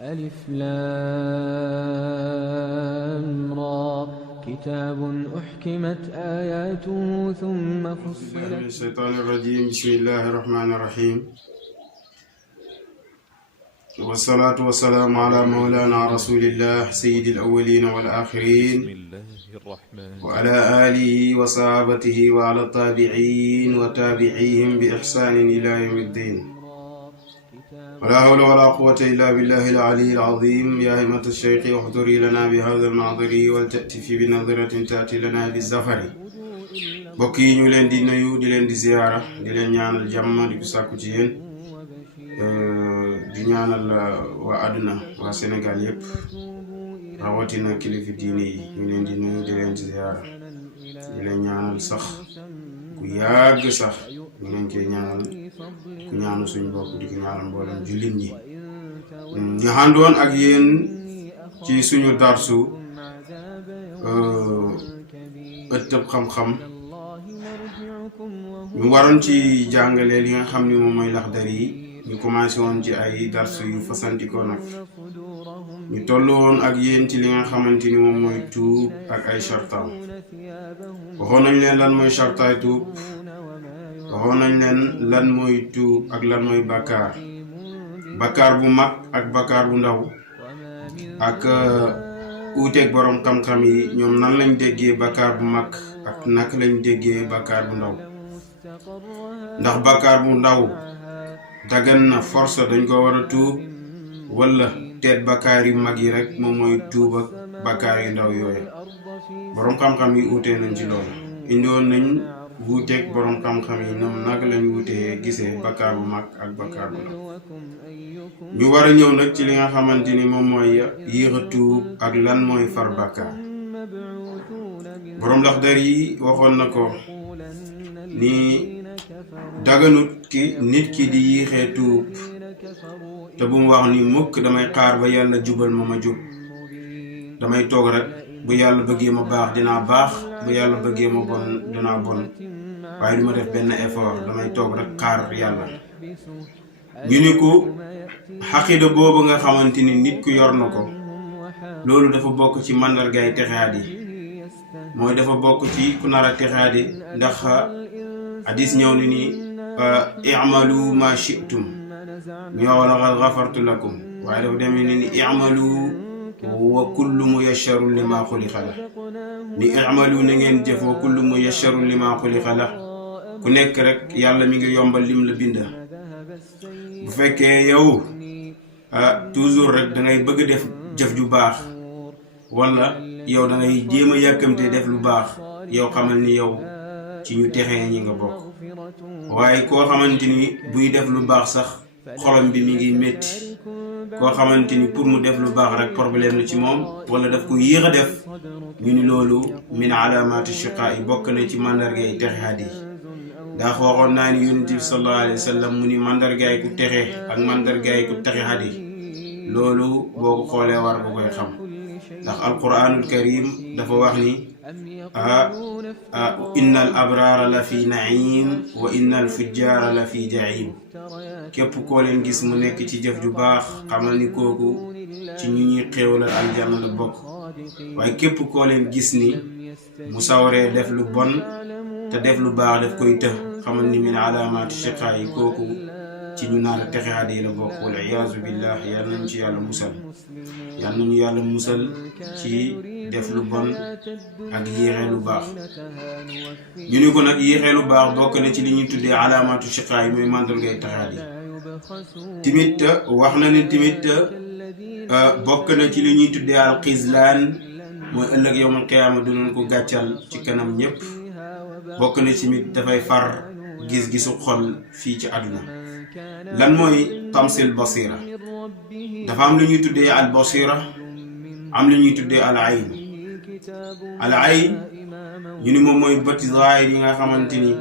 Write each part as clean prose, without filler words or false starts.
ألف لام را كتاب أحكمت آياته ثم فصلت من الشيطان الرجيم. بسم الله الرحمن الرحيم، والصلاة والسلام على مولانا رسول الله سيد الأولين والآخرين وعلى آله وصحابته وعلى التابعين وتابعيهم بإحسان إلى يوم الدين. ولا حول ولا قوة إلا بالله العلي العظيم. يا همة الشيخ احضري لنا بهذا المعذر ولتأتي في بنظرة تأتي لنا بالزفر. mbokk yi ñu leen di nuyu di leen di ziyaara di leen ñaanal jàmm di ko sàkku ci yéen di ñaanal waa àdduna waa Sénégal yépp rawatina kilifa diine yi ñu leen di nuyu di leen di ziyaara di leen ñaanal sax ku yàgg sax ñu leen koy ñaanal ku ñaanu suñu bopp di ko ñaanal mboolem jullit ñi. ñu àndoon ak yéen ci suñu darsu ëttëb xam-xam ñu waroon ci jàngale li nga xam ni moom mooy Laxdari yi. ñu commencé woon ci ay darsu yu fasantikoo nag ñu toll woon ak yéen ci li nga xamante ni moom mooy tuub ak ay shartaam. waxoon nañ leen lan mooy shartaay tuub, waxoon nañ leen lan mooy tuub ak lan mooy bàkkaar, bàkkaar bu mag ak bàkkaar bu ndaw, ak uuteeg borom xam-xam yi ñoom nan lañ déggee bàkkaar bu mag ak naka lañ déggee bàkkaar bu ndaw. ndax bàkkaar bu ndaw dagan na force dañ ko war a tuub, wala teet bàkkaar yu mag yi rek moom mooy tuub ak bàkkaar yu ndaw yooyu. borom xam-xam yi uutee nañ ci loolu. indiwoon nañ wuuteeg borom xam-xam yi ñoom nag lañ wuutee gisee bàkkaar bu mag ak bàkkaar bu ndaw. ñu war a ñëw nag ci li nga xamante ni moom mooy yéex a tuub ak lan mooy far bàkkaar. borom Laxdari yi waxoon na ko ni daganut ki nit ki di yéexee tuub, te bu mu wax ni mukk damay xaar ba yàlla jubal ma jub, damay toog rek bu yàlla bëggee ma baax dinaa baax, bu yàlla bëggee ma bon dinaa bon, waaye du ma def benn effort, damay toog rek xaar yàlla. ñu ni ko xaqida boobu nga xamante ni nit ku yor na ko, loolu dafa bokk ci màndargaay texaat yi, mooy dafa bokk ci ku nar a texaat yi. ndax hadis ñëw ni ni i'malu ma shi'tum ñoo wala qad ghafartu lakum, waaye dafa demee ni i'malu wa kullu muyassarun lima xuliqa la. ni i'malu na ngeen jëf wa kullu muyassarun lima xuliqa la, ku nekk rek yàlla mi ngi yombal lim la bind. bu fekkee yow toujours rek da ngay bëgg def jëf ju baax, wala yow da ngay jéem a yàkkamte def lu baax, yow xamal ni yow ci ñu texee ñi nga bokk. waaye koo xamante ni buy def lu baax sax xolam bi mi ngi métti, koo xamante ni pour mu def lu baax rek problème la ci moom, wala daf ko yéex a def, ñu ni loolu min alaamaati shiqaa yi bokk na ci mandargay texeat yi. ndax waxoon naa ni yonent bi sallallahu alayhi wa sallam mu ni mandargaay ku texe ak mandargaay ku texeat yi, loolu boo ko xoolee war ba koy xam. ndax alquranul karim dafa wax ni inna al abraara la fi naim wa inna al fujjaara la fi jaim. képp koo leen gis mu nekk ci jëf ju baax xamal ni kooku ci ñu ñuy xéewalal aljanna la bokk, waaye képp koo leen gis ni mu sawaree def lu bon te def lu baax daf koy të, xamal ni min alaamaati shiqaa yi kooku ci ñu naan texeat yi la bokk. wal iyaazu billah. yal nañu ci yàlla musal, yal nañu yàlla musal ci def lu bon ak yéexee lu baax. ñu ni ko nag yéexee lu baax bokk na ci li ñuy tuddee alaamaatu shiqaa yi muy màndargay texeat yi. timit wax na ne timit bokk na ci li ñuy tuddee al xislaan, mooy ëllëg yawmal qiyaama dinañ ko gàccal ci kanam ñépp. bokk na ci mit dafay far gis-gisu xol fii ci àdduna. lan mooy tamsil basira? dafa am lu ñuy tuddee al basira, am lu ñuy tuddee al ayn. al ayn ñu ni moom mooy bët zaahir yi nga xamante ni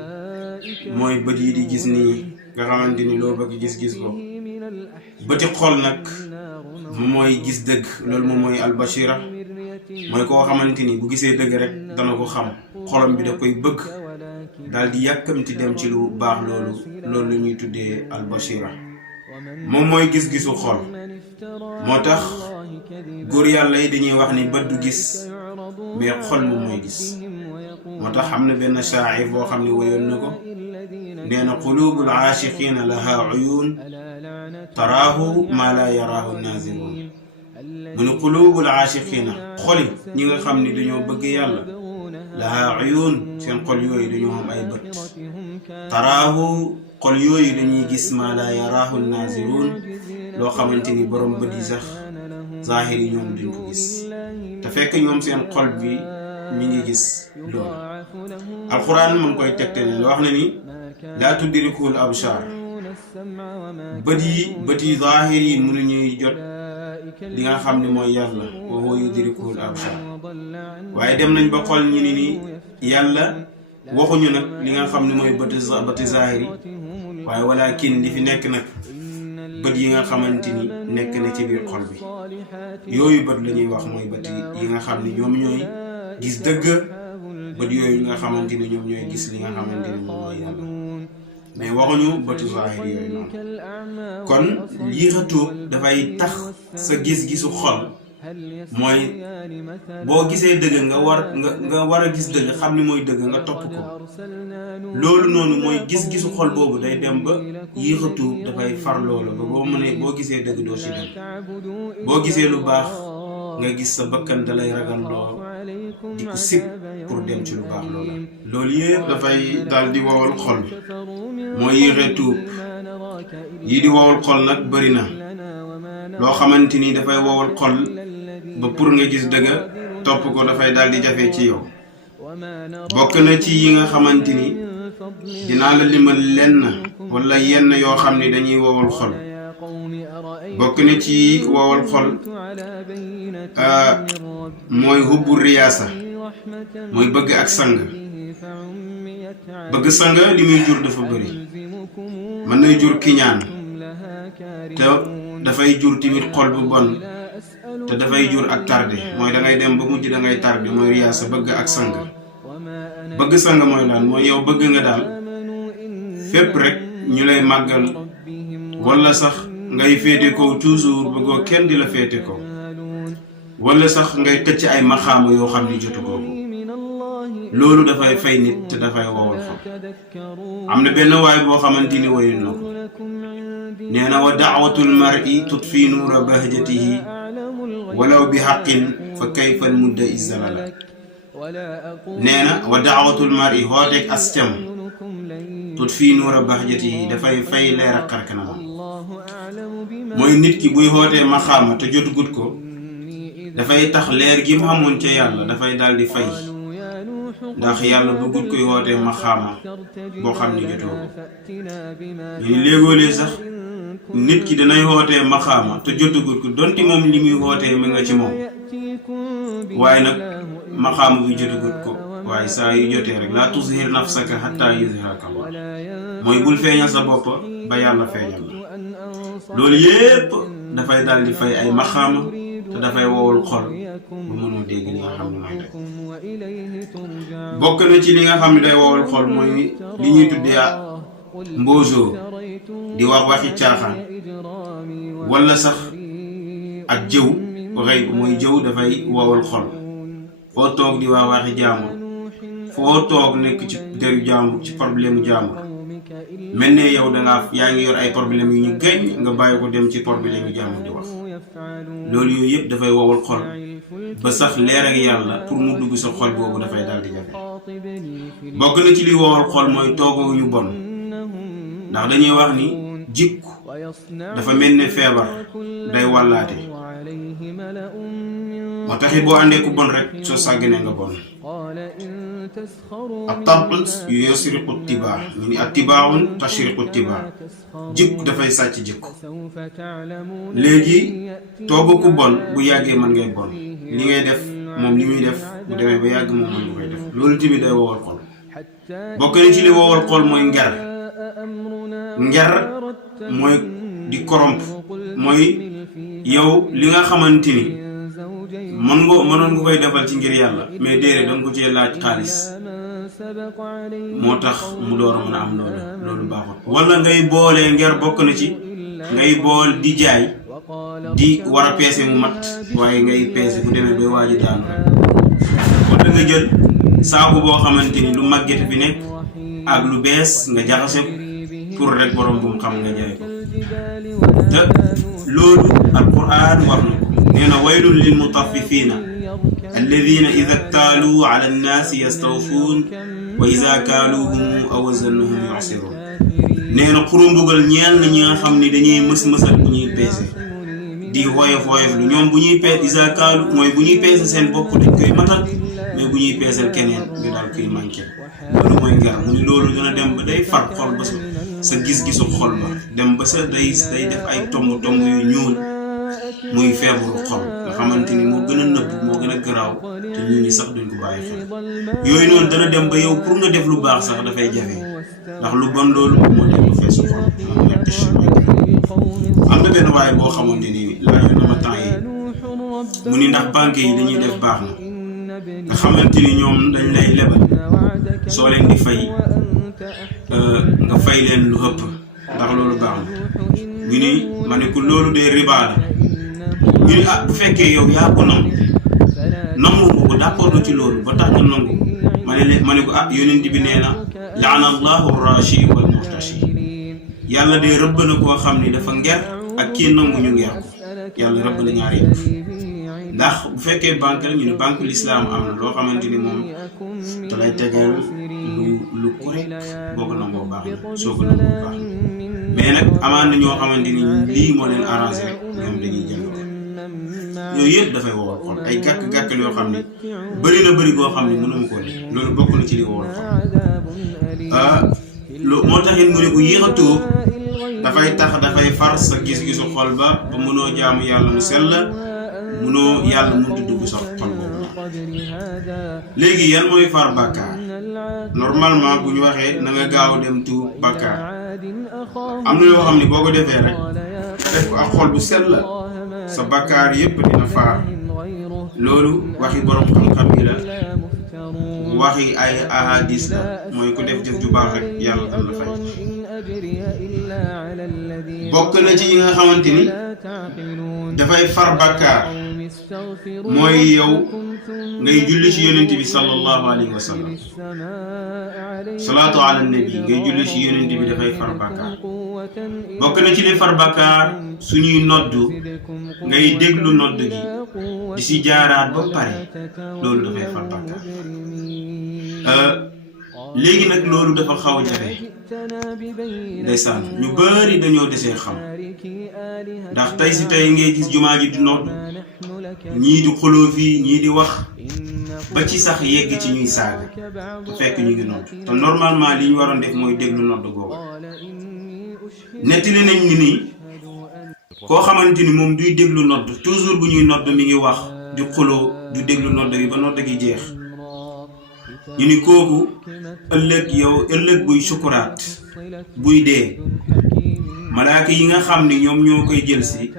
mooy bët yi di gis nii, nga xamante ni loo bëgg gis-gis ko. bëti xol nag moom mooy gis dëgg, loolu moom mooy al basira. mooy koo xamante ni bu gisee dëgg rek dana ko xam, xolam bi da koy bëgg daal di yàkkamti dem ci lu baax. loolu la ñuy tuddee al basira. moom mooy gis-gisu xol. moo tax góor yàlla yi dañuy wax ni bët du gis mais xol moom mooy gis moo tax xam na benn shaa'ir boo xam ne wayoon na ko nee na qulubul aashiqiina laha uyuun taraahu maa laa yaraahu naaziruun mu ne qulubul aashiqiina xoli ñi nga xam ni dañoo bëgg yàlla laha uyuun seen xol yooyu dañoo am ay bët taraahu xol yooyu dañuy gis maa laa yaraahu naaziruun loo xamante ni borom bët yi sax zaahir yi ñoom duñ ko gis te fekk ñoom seen xol bi mi ngi gis loolu alquran mu ngi koy tegte ne la wax na ni laa tudrikul absar bët yi zaahir yi mënuñuy jot li nga xam ne mooy yàlla wa huwa yudrikul absar waaye dem nañ ba xol ñu ni yàlla waxuñu nag li nga xam ne mooy bëti zaahir yi waaye walakin li fi nekk nag bët yi nga xamante ni nekk na ci biir xol bi yooyu bët la ñuy wax mooy bët yi nga xam ne ñoom ñooy gis dëgg bët yooyu nga xamante ni ñoom ñooy gis li nga xamante ni moom mooy yàlla mais waxuñu bëtu zaahir yooyu noonu kon yéex a tuub dafay tax sa gis-gisu xol mooy boo gisee dëgg nga war a gis dëgg xam ni mooy dëgg nga topp ko loolu noonu mooy gis-gisu xol boobu day dem ba yéex a tuub dafay far loolu ba boo gisee dëgg doo ci dem boo gisee lu baax nga gis sa bakkan dalay ragal lool di ko sib pour dem ci lu baax loolu yëpp dafay daal di wowal xol mooy yéexee tuub yi di wowal xol nag bëri na loo xamante ni dafay wowal xol ba pour nga gis dëgg topp ko dafay daal di jafe ci yow bokk na ci yi nga xamante ni dinaa la limal lenn wala yenn yoo xam ni dañuy wowal xol bokk na ci wowal xol mooy hubbu riyaasa mooy bëgg ak sang bëgg sang li muy jur dafa bëri mën nay jur kiñaan te dafay jur tamit xol bu bon te dafay jur ak tardé mooy da ngay dem ba mujj da ngay tardé mooy riyaasa bëgg ak sang bëgg sang mooy lan mooy yow bëgg nga daal fépp rek ñu lay màggal wala sax ngay féete ko toujours bëggoo kenn di la féete ko wala sax ngay tëcc ay maxaama yoo xam ni jotu googu loolu dafay fay nit te dafay wowal xol am na benn waay boo xamante ni woyu na ko nee na wa da'watul mar'i tutfi nuura bahjatihi walaw bi haqqin fa kayfa mudda izzalala nee na wa da'watul mar'i hooteeg ascam tutfi nuura bahjatihi dafay fay leer ak xarkanamam mooy nit ki buy hootee maxaama te jotugut ko dafay tax leer gi mu amoon ca yàlla dafay daal di fay ndax yàlla bëggut koy wootee maxaama boo xam ni jotoo ko ñu léegoolee sax nit ki danay wootee maxaama te jotagut ko donte moom li muy wootee mu nga ci moom waaye nag maxaama bi jotagut ko waaye saa yu jotee rek laa tuzhir nafsaka hatta yuzhiraka Allah mooy bul feeñal sa bopp ba yàlla feeñal la loolu yépp dafay daal di fay ay maxaama te dafay wowal xol ba mënoo dégg li nga xam ne mooy dëgg bokk na ci li nga xam ne day wowal xol mooy li ñuy tuddee mboosoo di wax waxi caaxaan wala sax ak jëw waxay mooy jëw dafay wowal xol foo toog di wax waxi jaamur foo toog nekk ci deru jaamur ci problème jaamur mel ne yow yaa ngi yor ay problème yu ñu gañ nga bàyyi ko dem ci problème yu jaamur di wax loolu yooyu yëpp dafay wowal xol ba sax leer ak yàlla pour mu dugg sa xol boobu dafay daal di jafe bokk na ci li wowal xol mooy toogoo yu bon ndax dañuy wax ni jikku dafa mel ne feebar day wàllaate moo taxit boo àndee ku bon rek soo sàgganee nga bon ak tabut yu yasriqu tibaa ñu ni attibaaun tashriqu tibaa jikku dafay sàcc jikku léegi toogu ku bon bu yàggee mën ngay bon li ngay def moom li muy def bu demee ba yàgg moom mën nga koy def loolu tamit day wowal xol bokk na ci li wowal xol mooy nger mooy di corrompre mooy yow li nga xamante ni mënoon nga koy defal ci ngir yàlla mais déedéet danga ko cee laaj xaalis moo tax mu door a mën a am loolu baaxul wala ngay boolee nger bokk na ci ngay bool di jaay di war a peese mu mat waaye ngay peese bu demee bay waaji daanu kon da nga jël saabu boo xamante ni lu màggete fi nekk ak lu bees nga jaxase pour rek borom bu mu xam nga jaay ko te loolu alquran wax na ko nee na waylun lil mutaffifina alladina ida ktaaluu ala annaasi yastawfuun wa ida kaaluuhum aw wazanuhum yuxsiruun nee na xuru mbugal ñeel na ñi nga xam ni dañuy mës-mësal bu ñuy peese di woyof lu ñoom bu ñuy peese ida kaalu mooy bu ñuy peese seen bopp dañ koy matal mais bu ñuy peesal keneen ñu daal koy manqué loolu mooy ngar mu ni loolu dina dem ba day far xol ba sa gis-gisu xol ba dem ba sa day def ay tomb yu ñuul muy feebaru xol nga xamante ni moo gën a nëbb moo gën a garaaw te nit ñi sax duñ ko bàyyi xel yooyu noonu dana dem ba yow pour nga def lu baax sax dafay jafe ndax lu bon loolu moom moo dem ba feesu xol moom mooy tëch am na benn waaye boo xamante ni laajoon na ma temps yi mu ni ndax banque yi dañuy def baax na nga xamante ni ñoom dañ lay lebal soo leen di fay nga fay leen lu ëpp ndax loolu baax na ñu ni ma ne ko loolu de riba la ñu ni bu fekkee yow yaa ko nangu ko d'accord na ci loolu ba tax nga nangu ma ne ko yonent bi nee na laana allahu rashi wal murtashi yàlla de rëbb na koo xam ni dafa nger ak kii nangu ñu nger ko yàlla rëbb na ñaar yëpp ndax bu fekkee banque la ñu ne banque l'islam am na loo xamante ni moom te lay tegeel lu correct boo ko nangoo baax na soo ko nangoo baax na mais nag amaan na ñoo xamante ni lii moo leen arrangé rek ñoom dañuy jënd ko yooyu yëpp dafay wowal xol ay gàkk-gàkkal yoo xam ne bëri goo xam ne mënuma ko def loolu bokk na ci li wowal xol moo taxit mu ne ko yéex a tuub dafay far sa gis-gisu xol ba mënoo jaamu yàlla mu sell mënoo yàlla mënut a dugg sa xol boobu léegi yan mooy far bàkkaar normalement bu ñu waxee na nga gaaw dem tuub bàkkaar am na yoo xam ne boo ko defee rek def ko ak xol bu sell la sa bàkkaar yépp dina faar loolu waxi borom xam-xam yi la waxi ay ahadis la mooy ku def jëf ju baax rek yàlla dal la fay bokk na ci yi nga xamante ni dafay far bàkkaar mooy yow ngay julli ci yonent bi sallallahu alayhi wa sallam salaatu ala nabi ngay julli ci yonent bi dafay far bàkkaar bokk na ci li far bàkkaar suñuy noddu ngay déglu nodd gi di si jaaraat ba pare loolu dafay far bàkkaar léegi nag loolu dafa xaw a jafe ndeysaan ñu bari dañoo desee xam ndax tey si tey ngay gis jumaa ji di nodd ñii di xuloo fii ñii di wax ba ci sax yegg ci ñuy saaga te fekk ñu ngi nodd te normalement li ñu waroon def mooy déglu nodd googu nettali nañ ni nii koo xamante ni moom duy déglu nodd toujours bu ñuy nodd mi ngi wax di xuloo du déglu nodd bi ba nodd gi jeex ñu ni kooku ëllëg buy sukuraat buy dee malaaka yi nga xam ni ñoom ñoo koy jël si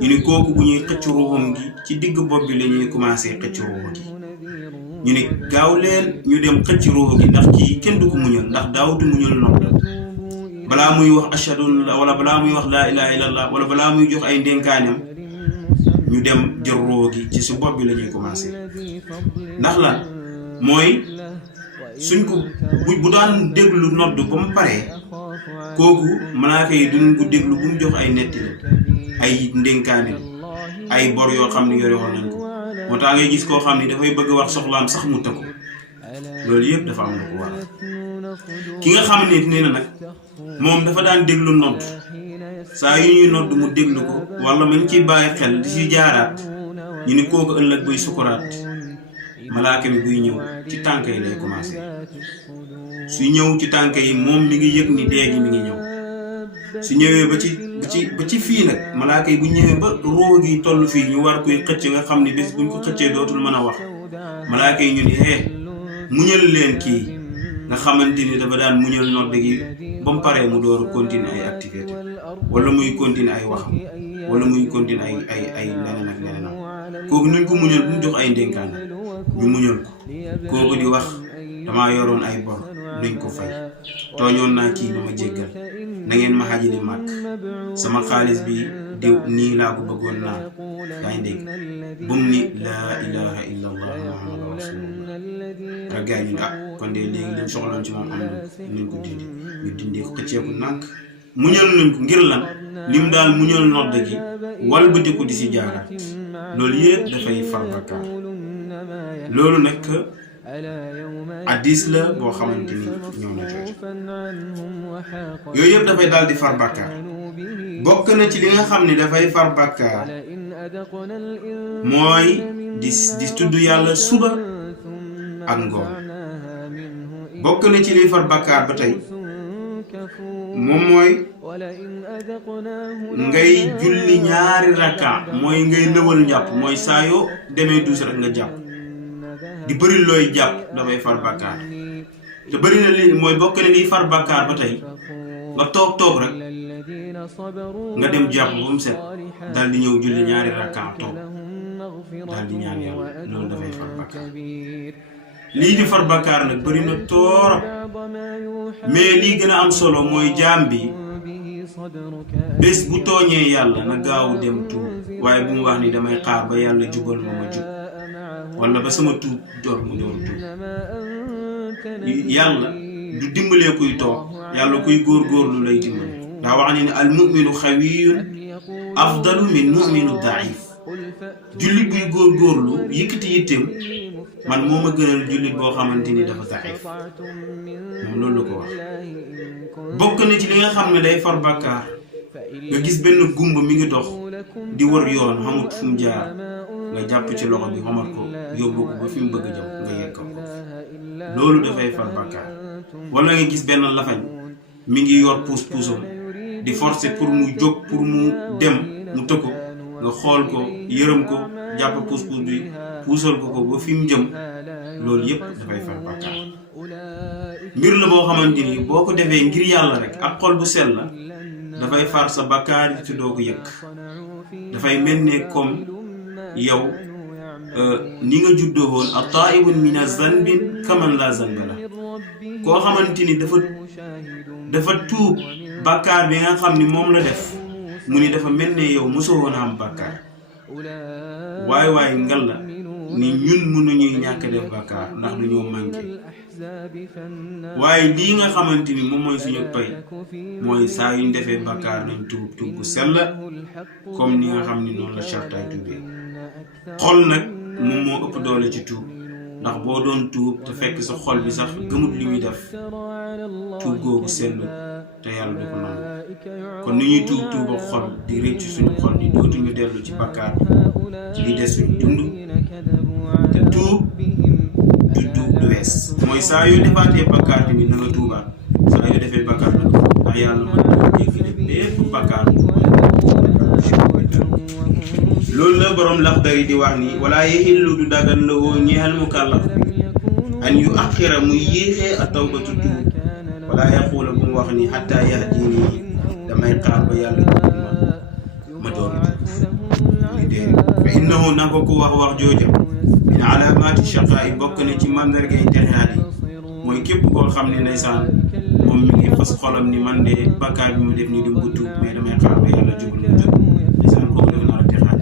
ñu ni kooku bu ñuy xëcc ruuxam gi ci digg bopp bi la ñuy commencé xëcc ruux gi ñu ni gaaw leen ñu dem xëcc ruux gi ndax kii kenn du ko muñal ndax daawutu muñal nodd balaa muy wax ashhadu wala balaa muy wax laa ilaha illallah wala balaa muy jox ay ndénkaanam ñu dem jël ruux gi ci su bopp bi la ñuy commencé ndax lan mooy suñ ko bu daan déglu nodd ba mu paree kooku malaaka yi duñ ko déglu bu mu jox ay nettali ay ndénkaane ay bor yoo xam ne yore woon nañ ko moo tax ngay gis koo xam ne dafay bëgg wax soxlaam sax mu tëkku loolu yëpp dafa am na ko waral ki nga xam ne nee na nag moom dafa daan déglu nodd saa yu ñuy nodd mu déglu ko wala mu ngi ciy bàyyi xel di ci jaaraat ñu ni kooku ëllëg buy sukuraat malaaka mi buy ñëw ci tànk yi lay commencé su ñëw ci tànk yi moom mi ngi yëg ni dee gi mi ngi ñëw su ñëwee ba ci fii nag malaaka yi bu ñëwee ba roo gi toll fii ñu war koy xëcc nga xam ni bés buñ ko xëccee dootul mën a wax malaaka yi ñu ni muñal leen kii nga xamante ni dafa daan muñal nodd gi ba mu paree mu door a continuer ay activité wala muy continuer ay waxam wala muy continuer ay leneen ak leneen kooku nuñ ko muñal bu mu jox ay ndénkaan ñu muñal ko kooku di wax damaa yoroon ay bor nañ ko fay tooñoon naa kii na ma jéggal na ngeen ma xaajali màkk sama xaalis bi diw nii laa ko bëggoon naa yaa ngi dégg bu mu ni laa ilaha illa allah muhammadu rasulullah rek gaa yi ñu kon de léegi liñ soxloon ci moom am nañ ko dindi ñu dindi ko xëcceeku nànk muñal nañ ko ngir lan lim daal muñal nodd gi walbati ko di si jaaraat loolu yëpp dafay far bakkaar loolu nag hadis la boo xamante ni ñëw na jooju yooyu yëpp dafay daal di far bakkaar bokk na ci li nga xam ne dafay far bakkaar mooy di tudd yàlla suba ak ngoon bokk na ci liy far bakkaar ba tey moom mooy ngay julli ñaari rakka mooy ngay lëwal njàpp mooy saa yoo demee duus rek nga jàpp di bëri looy jàpp dafay far bakkaar te bëri na li mooy bokk na liy far bakkaar ba tey nga toog rek nga dem jàpp ba mu set dal di ñëw julli ñaari rakka toog dal di ñaan yàlla loolu dafay far bakkaar lii di far bakkaar nag bëri na torop mais lii gën a am solo mooy jaam bi bés bu tooñee yàlla na gaaw dem tuub waaye bu mu wax ni damay xaar ba yàlla jubal ma jub wala ba sama tuub door mu door tuub yàlla du dimbalee kuy toog yàlla kuy góorgóorlu lay dimbale daa wax ni ne al muminu xawiyun afdalu min muminu daif jullit buy góorgóorlu yëkkati yitteem man moo ma gënal jullit boo xamante ni dafa daif moom loolu la ko wax bokk na ci li nga xam ne day far bàkkaar nga gis benn gumba mi ngi dox di wër yoon xamut fu mu jaar nga jàpp ci loxo bi xamat ko yóbbu ko ba fi mu bëgg a jëm nga yekkal ko loolu dafay far bàkkaar wala nga gis benn lafañ mi ngi yor puus-puusam di forcer pour mu jóg pour mu dem mu tëkku nga xool ko yërëm ko jàpp puus-puus bi puusal ko ba fi mu jëm loolu yëpp dafay far bàkkaar mbir la boo xamante ni boo ko defee ngir yàlla rek ak xol bu sell la dafay far sa bàkkaar yi te doo ko yëg dafay mel ne comme yow ni nga juddoo woon at-taa'ibun mina zanbin kaman la zanba la koo xamante ni dafa tuub bàkkaar bi nga xam ni moom la def mu ni dafa mel ne yow mosoo woon a am bàkkaar waaye ngal la ni ñun mënuñuy ñàkk def bàkkaar ndax dañoo manqué waaye lii nga xamante ni moom mooy suñu pay mooy saa yuñ defee bàkkaar nañ tuub bu sell comme ni nga xam ni noonu la chartaay tuubee xol nag moom moo ëpp doole ci tuub ndax boo doon tuub te fekk sa xol bi sax gëmut li muy def tuub googu sellu te yàlla du ko nangu kon ni ñuy tuub ak xol di rëcc suñu xol di dootuñu dellu ci bàkkaar ci li des suñu dund te tuub du wees mooy saa yoo defaatee bàkkaar tamit na nga tuubaat saa yoo defee bàkkaar na nga ndax yàlla mën na jéggale bépp bàkkaar loolu la borom Laxdari di wax ni wala yahillu du dagan la woo ñeexal mukallaf an yu axira muy yéexee a tawbatu tuub wala yaquula bu mu wax ni xatta yahdini damay xaar ba yàlla ma door a tuub dee fa innahu na ko ku wax jooja min alaamaati shaqaa'i bokk na ci mandargay texaat yi mooy képp koo xam ne ndeysaan moom mi ngi fas xolam ni man de bakkaar bi ma def nii du ma ko tuub mais damay xaar ba yàlla jubal mu jot ndeysaan kooku dafa nar a texaat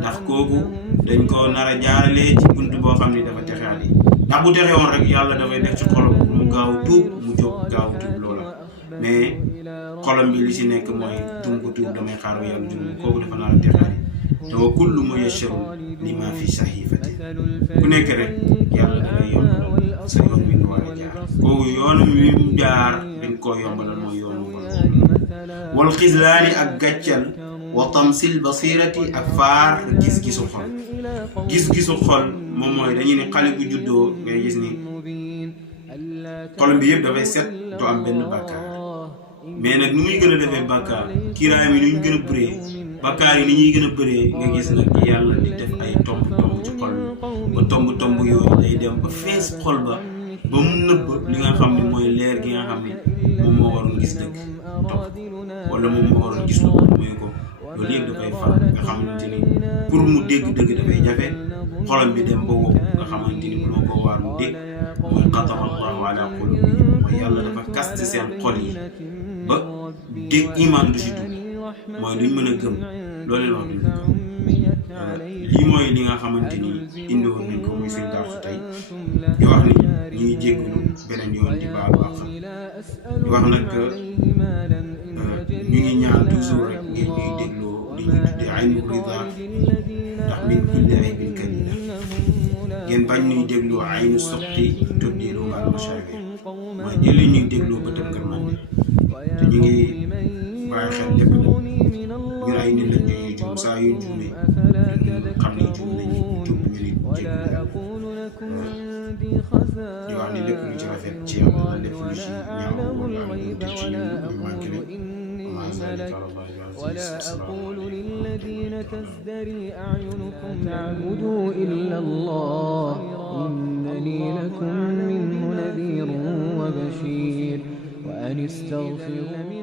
ndax kooku dañ ko nar a jaaralee ci bunt boo xam ne dafa texaat yi ndax bu texee woon rek yàlla dafay def ci xolam mu gaaw tuub mu jóg gaaw tuub loola mais xolam bi li si nekk mooy dum ko tuub damay xaar ba yàlla jubal kooku dafa nar a texaat te wa kullu muyassarun lima fi sahifati ku nekk rek yàlla dafay yombalal sa yoon wi nga war a jaar kooku yoonam wi mu jaar dañ koo yombalal mooy yoonu wal xislaani ak gàccal wa tamsil basirati ak faar gis-gisu xol moom mooy dañuy ne xale bu juddoo ngay gis ni xolam bi yëpp dafay set du am benn bàkkaar mais nag nu muy gën a defee bàkkaar kiiraayam yi nu ñu gën a bëree bàkkaar yi ni ñuy gën a bëree nga gis nag yàlla di def ay tomb ci xol ba tomb yooyu day dem ba fees xol ba mu nëbb li nga xam ne mooy leer gi nga xam ne moom moo waroon gis dëgg topp wala moom moo waroon gis lu mooy ko loolu yëpp dafay far nga xamante ni pour mu dégg dëgg dafay jafe xolam bi dem ba wow nga xamante ni mënoo ko waar mu dégg mooy xatama allahu ala qulubihim mooy yàlla dafa kaste seen xol yi ba dégg iman du si dugg mooy luñ mën a gëm loo leen wax duñ ko gëm lii mooy li nga xamante ni indi woon nañ ko muy suñ darsu tey di wax ni ñu ngi jéggalu beneen yoon di baalu àq di wax nag ñu ngi ñaan toujours rek ngeen ñuy dégloo li ñuy tuddee aynu rida ndax min kulli aybin kabira ngeen bañ ñuy dégloo aynu soqi tuddilu al mashaari mooy jëli ñuy dégloo bëtam kër man te ñu ngi bàyyi xel lépp nag ñun ay nit lañ ñuy juum saa yu juumee xam ni juum nañ juum ñu nit di wax ni lépp lu ci rafet ci yàlla la lépp lu ci ñaaw wala lu ci ñu manqué rek سأقول للذين تزدري أعينكم تعبدوا إلا الله إنني لكم منه نذير وبشير وأن استغفروا